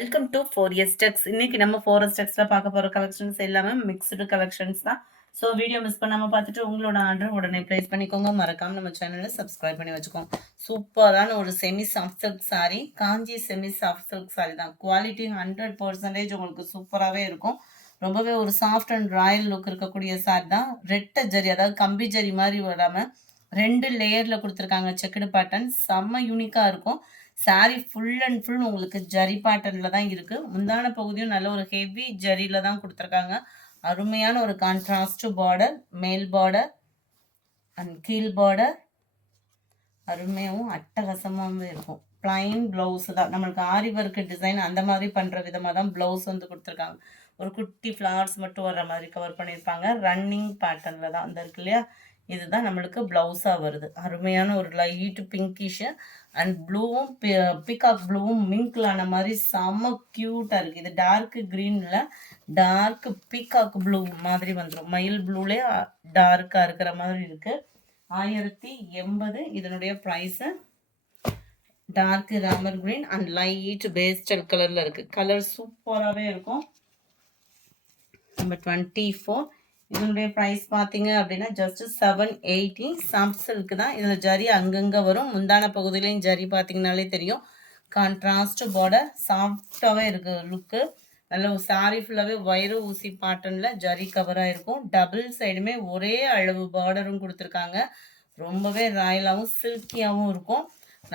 Welcome to 4S Tex. இன்னைக்கு நம்ம 4S Texல பார்க்க போற கலெக்ஷன்ஸ் எல்லாமே மிக்ஸ்டு கலெக்ஷன்ஸ் தான். ஸோ வீடியோ மிஸ் பண்ணாம பார்த்துட்டு உங்களோட ஆர்டர் உடனே பிளேஸ் பண்ணிக்கோங்க. மறக்காம நம்ம சேனலை சப்ஸ்கிரைப் பண்ணி வச்சுக்கோங்க. சூப்பரான ஒரு செமி சாஃப்ட் சில்க் சாரி, காஞ்சி செமி சாஃப்ட் சில்க் சாரி தான். குவாலிட்டி 100% உங்களுக்கு சூப்பராகவே இருக்கும். ரொம்பவே ஒரு சாஃப்ட் அண்ட் ராயல் லுக் இருக்கக்கூடிய சாரி தான். ரெட்டை ஜரி, அதாவது கம்பி ஜரி மாதிரி வராம 2 லேயர்ல கொடுத்துருக்காங்க. செக்குடு பேட்டர்ன் செம்ம யூனிக்கா இருக்கும். சாரி ஃபுல் அண்ட் ஃபுல் உங்களுக்கு ஜரி பேட்டர்னில் தான் இருக்குது. முந்தான பகுதியும் நல்ல ஒரு ஹெவி ஜரியில் தான் கொடுத்துருக்காங்க. அருமையான ஒரு கான்ட்ராஸ்ட் பார்டர், மேல் பார்டர் அண்ட் கீழ் பார்டர் அருமையாகவும் அட்டகாசமாகவும் இருக்கும். பிளைன் ப்ளவுஸ் தான், நம்மளுக்கு ஆரி ஒர்க்கு டிசைன் அந்த மாதிரி பண்ணுற விதமாக தான் ப்ளவுஸ் வந்து கொடுத்துருக்காங்க. ஒரு குட்டி ஃப்ளவர்ஸ் மட்டும் வர்ற மாதிரி கவர் பண்ணியிருப்பாங்க. ரன்னிங் பேட்டர்னில் தான் அந்த இருக்கு இல்லையா, இதுதான் நம்மளுக்கு ப்ளவுஸாக வருது. அருமையான ஒரு லைட் பிங்கிஷ் அண்ட் ப்ளூவும் பிகாக் ப்ளூவும் மிங்க்லான மாதிரி செம்ம க்யூட்டாக இருக்குது. இது டார்க் க்ரீனில் டார்க் பிகாக் ப்ளூ மாதிரி வந்துடும். மயில் ப்ளூலே டார்க்காக இருக்கிற மாதிரி இருக்குது. 1080 இதனுடைய price. Dark Ramar green and light pastel கலரில் இருக்குது. கலர் சூப்பராகவே இருக்கும். நம்பர் 24 இதனுடைய ப்ரைஸ் பார்த்தீங்க அப்படின்னா ஜஸ்ட் 780. சாஃப்ட் சில்க் தான். இதில் ஜரி அங்கங்கே வரும். முந்தான பகுதியிலையும் ஜரி பார்த்தீங்கனாலே தெரியும். கான்ட்ராஸ்ட் பார்டர் சாஃப்டாகவே இருக்குது லுக்கு. நல்ல ஒரு சாரி ஃபுல்லாகவே வயிறு ஊசி பேட்டர்னில் ஜரி கவராக இருக்கும். டபுள் சைடுமே ஒரே அளவு பார்டரும் கொடுத்துருக்காங்க. ரொம்பவே ராயலாகவும் சில்கியாகவும் இருக்கும்.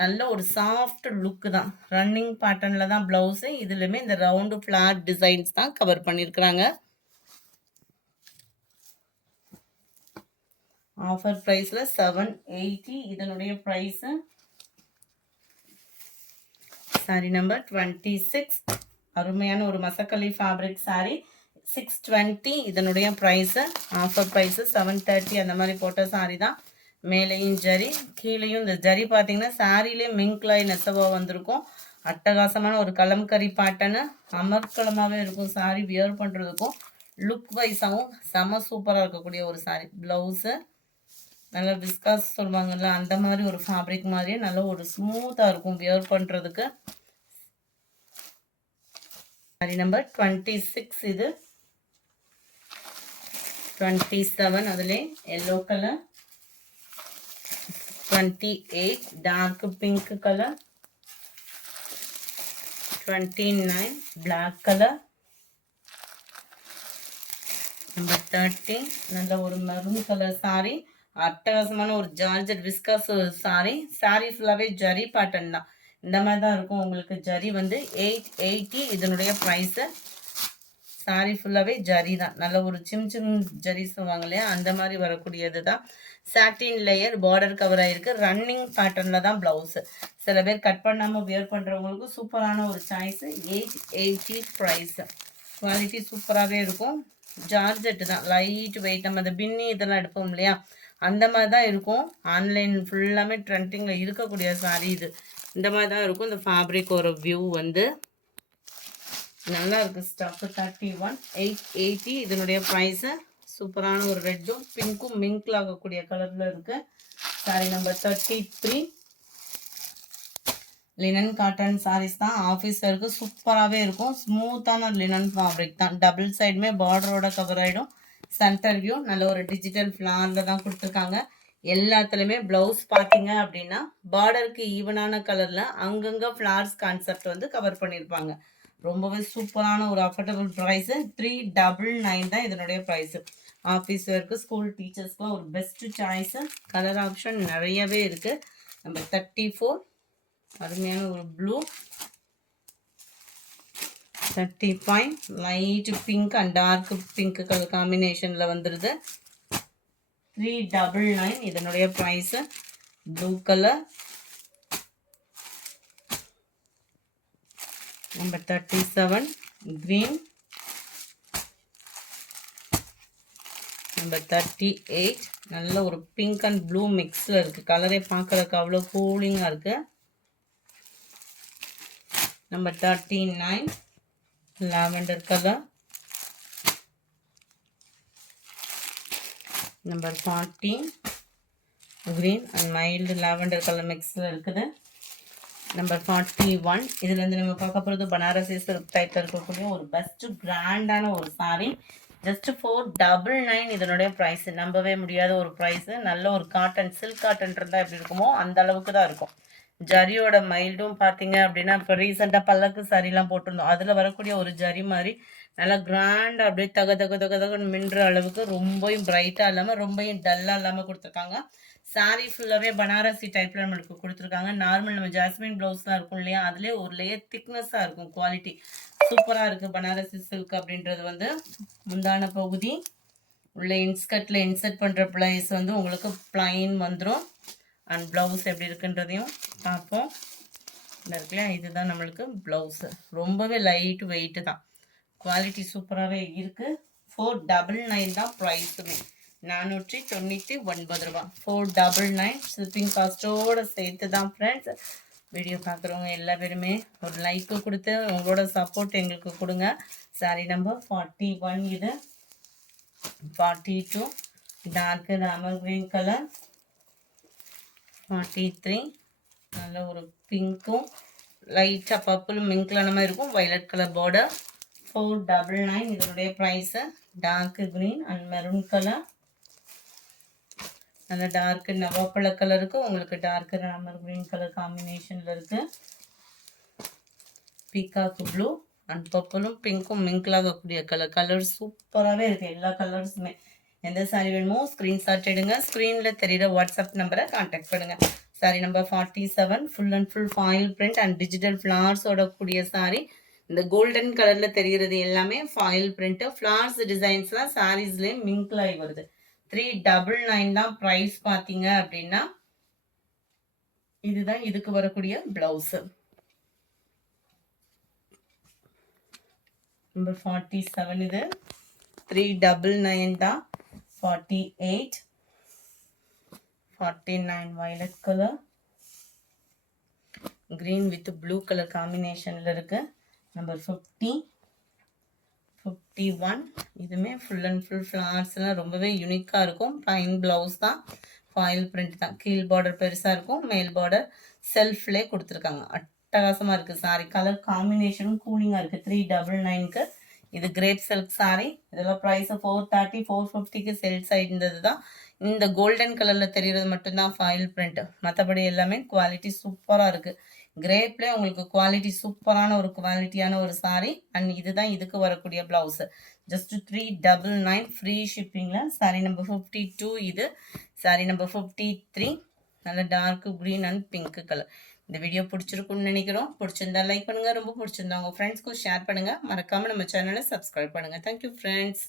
நல்ல ஒரு சாஃப்ட் லுக்கு தான். ரன்னிங் பேட்டர்னில் தான் ப்ளவுஸு. இதுலையுமே இந்த ரவுண்டு ஃப்ளாட் டிசைன்ஸ் தான் கவர் பண்ணியிருக்கிறாங்க. ஆஃபர் ப்ரைஸில் 780 இதனுடைய ப்ரைஸு. Sorry number 26. அருமையான ஒரு மசக்கலி ஃபேப்ரிக் சாரி, 620 இதனுடைய ப்ரைஸு. ஆஃபர் ப்ரைஸு 730 அந்த மாதிரி போட்ட சாரி தான். மேலேயும் ஜரி, கீழேயும் இந்த ஜரி பார்த்தீங்கன்னா சாரிலே மிங்க்லாய் நெசவாக வந்திருக்கும். அட்டகாசமான ஒரு கலம்கரி பேட்டர்னு அமர்க்கலமாகவே இருக்கும். சாரி வியர் பண்ணுறதுக்கும் லுக் வைஸாகவும் செம சூப்பராக இருக்கக்கூடிய ஒரு சாரி. ப்ளவுஸு நல்லா விஸ்காஸ் சொல்லுவாங்கல்ல, அந்த மாதிரி ஒரு ஃபேப்ரிக் மாதிரியே நல்ல ஒரு ஸ்மூத்தாக இருக்கும் வியர் பண்ணுறதுக்கு. சாரி நம்பர் 26 இது. 27 அதிலே yellow colour, 28 dark pink colour, 29 black colour, number 30 நல்ல ஒரு மெரூன் கலர் சாரி. அட்டகாசமான ஒரு ஜார்ஜட் விஸ்காஸ் சாரி. சாரி ஃபுல்லாகவே ஜரி பேட்டர்ன் தான். இந்த மாதிரி தான் இருக்கும் உங்களுக்கு. ஜரி வந்து 880 இதனுடைய ப்ரைஸு. சாரி ஃபுல்லாகவே ஜரி தான். நல்ல ஒரு சிம் சிம் ஜரி சொல்லுவாங்க இல்லையா, அந்த மாதிரி வரக்கூடியது தான். சாட்டின் லேயர் பார்டர் கவர் ஆகிருக்கு. ரன்னிங் பேட்டர்னில் தான் ப்ளவுஸு. சில பேர் கட் பண்ணாமல் வியர் பண்ணுறவங்களுக்கு சூப்பரான ஒரு சாய்ஸு. 880 ப்ரைஸு. குவாலிட்டி சூப்பராகவே இருக்கும். ஜார்ஜெட்டு தான், லைட் வெயிட். நம்ம அந்த பின்னி இதெல்லாம் எடுப்போம் இல்லையா, அந்த மாதிரி தான் இருக்கும். ஆன்லைன் ஃபுல்லாமே ட்ரெண்டிங்கில் இருக்கக்கூடிய சாரி இது. இந்த மாதிரி தான் இருக்கும். இந்த ஃபேப்ரிக் ஒரு வியூ வந்து நல்லா இருக்குது. ஸ்டஃப் 31 880 இதனுடைய ப்ரைஸு. சூப்பரான ஒரு ரெட்டும் பிங்க்கும் மிங்க்ல ஆகக்கூடிய கலரில் இருக்குது. Sari number 33 linen cotton saris தான். ஆஃபீஸ் வேருக்கு சூப்பராகவே இருக்கும். ஸ்மூத்தான லினன் ஃபேப்ரிக் தான். டபுள் சைடுமே பார்டரோட கவர் ஆகிடும். சென்டர் வியூ நல்ல ஒரு டிஜிட்டல் ஃப்ளாரில் தான் கொடுத்துருக்காங்க. எல்லாத்துலேயுமே ப்ளவுஸ் பார்த்தீங்க அப்படின்னா பார்டருக்கு ஈவனான கலரில் அங்கங்கே ஃப்ளார்ஸ் கான்செப்ட் வந்து கவர் பண்ணியிருப்பாங்க. ரொம்பவே சூப்பரான ஒரு அஃபோர்டபுள் ப்ரைஸு. 399 தான் இதனுடைய ப்ரைஸு. ஆஃபீஸ் ஒர்க்கு, ஸ்கூல் டீச்சர்ஸ்க்குலாம் ஒரு பெஸ்ட்டு சாய்ஸு. கலர் ஆப்ஷன் நிறையவே இருக்குது. நம்பர் 34 அருமையான ஒரு blue, 35 light pink and dark pink colour காம்பினேஷனில் வந்துடுது. 399 இதனுடைய price. Blue colour. Number 37 green. Number 38 நல்ல ஒரு பிங்க் அண்ட் ப்ளூ மிக்ஸில் இருக்குது. கலரே பார்க்குறதுக்கு அவ்வளோ கூலிங்காக இருக்குது. Number 39 lavender color. Number 40 green and mild lavender color mixல இருக்குது. நம்பர் 41. இதுல இருந்து நம்ம பார்க்க போறது பனாரசி சில்க் டைப்ல இருக்கக்கூடிய ஒரு பெஸ்ட் கிராண்டான ஒரு சாரி. ஜஸ்ட் 499 இதனுடைய பிரைஸ். நம்பவே முடியாத ஒரு பிரைஸ். நல்ல ஒரு காட்டன், சில்க் காட்டன் இருந்தா எப்படி இருக்குமோ அந்த அளவுக்கு தான் இருக்கும். ஜரியோட மைல்டும் பார்த்தீங்க அப்படின்னா, இப்போ ரீசெண்டாக பல்லக்கு சாரிலாம் போட்டிருந்தோம். அதில் வரக்கூடிய ஒரு ஜரி மாதிரி நல்லா கிராண்டாக அப்படியே தக தக தக தகன்னு மின்ற அளவுக்கு ரொம்பவும் பிரைட்டாக இல்லாமல் ரொம்பவும் டல்லாக இல்லாமல் கொடுத்துருக்காங்க. சாரி ஃபுல்லாகவே பனாரசி டைப்பில் நம்மளுக்கு கொடுத்துருக்காங்க. நார்மல் நம்ம ஜாஸ்மின் ப்ளவுஸ்லாம் இருக்கும் இல்லையா, அதுலேயே ஒரு லேயர் திக்னஸாக இருக்கும். குவாலிட்டி சூப்பராக இருக்குது. பனாரசி சில்க் அப்படின்றது வந்து முந்தான பகுதி உள்ள இன்ஸ்கர்ட்டில் இன்சர்ட் பண்ணுற ப்ளைஸ் வந்து உங்களுக்கு ப்ளைன் வந்துடும். அண்ட் ப்ளவுஸ் எப்படி இருக்குன்றதையும் பார்ப்போம். இருக்குல்லையா, இதுதான் நம்மளுக்கு ப்ளவுஸு. ரொம்பவே லைட் வெயிட்டு தான். குவாலிட்டி சூப்பராகவே இருக்குது. 499 தான் ப்ரைஸுமே. 499 ரூபா. 499 ஷிப்பிங் காஸ்ட்டோடு சேர்த்து தான் ஃப்ரெண்ட்ஸ். வீடியோ பார்க்குறவங்க எல்லா பேருமே ஒரு லைக்கு கொடுத்து உங்களோட சப்போர்ட் எங்களுக்கு கொடுங்க. Sorry number 41. இது 42 டார்க்கு ராமர் கிரீன் கலர். 43 நல்ல ஒரு பிங்க்கும் லைட்டாக பர்பிளும் மிங்க்லான மாதிரி இருக்கும். Violet colour border. 499 இதனுடைய price. Dark green and maroon colour. நல்ல டார்க்கு நவாப்பழ கலருக்கு உங்களுக்கு டார்க்கு ராமர் க்ரீன் கலர் காம்பினேஷனில் இருக்குது. பீகாக்கு ப்ளூ அண்ட் பர்பிளும் பிங்க்கும் மிங்க்லாகக்கூடிய கலர் சூப்பராகவே இருக்குது. எல்லா கலர்ஸுமே. எந்த சாரி வேணுமோ ஸ்க்ரீன்ஷாட் எடுங்க. ஸ்க்ரீனில் தெரிகிற வாட்ஸ்அப் நம்பரை கான்டாக்ட் பண்ணுங்கள். Sari number 47 full and full foil print and digital ஃப்ளார்ஸோட கூடிய சாரி. இந்த கோல்டன் கலரில் தெரிகிறது எல்லாமே ஃபாயில் பிரிண்ட்டு. ஃப்ளார்ஸ் டிசைன்ஸ்லாம் சாரீஸ்லேயே மிங்க்லாகி வருது. 399 தான் ப்ரைஸ். பார்த்தீங்க அப்படின்னா இதுதான் இதுக்கு வரக்கூடிய பிளவுஸு. நம்பர் 47 இது 399 தான். 48 49 violet colour green with blue colour காம்பினேஷனில் இருக்கு. நம்பர் 50 51 இதுவுமே ஃபுல் அண்ட் ஃபுல் ஃப்ளார்ஸ்லாம் ரொம்பவே யூனிக்காக இருக்கும். பைன் ப்ளவுஸ் தான். ஃபாயில் பிரிண்ட் தான். கீழ் பார்டர் பெருசாக இருக்கும். மேல் பார்டர் செல்ஃப்லேயே கொடுத்துருக்காங்க. அட்டகாசமாக இருக்குது சாரி. கலர் காம்பினேஷனும் கூலிங்காக இருக்குது. 399க்கு இது கிரேப் சில்க் சாரி. இதெல்லாம் ப்ரைஸ் 430 450க்கு சேல்ஸ் ஆகிருந்தது தான். இந்த கோல்டன் கலரில் தெரிகிறது மட்டும்தான் ஃபாயில் பிரிண்ட். மற்றபடி எல்லாமே குவாலிட்டி சூப்பராக இருக்குது. கிரேப்லேயே உங்களுக்கு குவாலிட்டி சூப்பரான ஒரு குவாலிட்டியான ஒரு சாரி. அண்ட் இதுதான் இதுக்கு வரக்கூடிய ப்ளவுஸு. ஜஸ்ட் 399 ஃப்ரீ ஷிப்பிங்கில். சாரி நம்பர் 52 இது. சாரி நம்பர் 53 நல்ல dark green and pink colour. இந்த வீடியோ பிடிச்சிருக்குன்னு நினைக்கிறோம். பிடிச்சிருந்தா லைக் பண்ணுங்கள். ரொம்ப பிடிச்சிருந்தா உங்கள் ஃப்ரெண்ட்ஸ்க்கும் ஷேர் பண்ணுங்கள். மறக்காமல் நம்ம சேனலை சப்ஸ்கிரைப் பண்ணுங்கள். Thank you friends.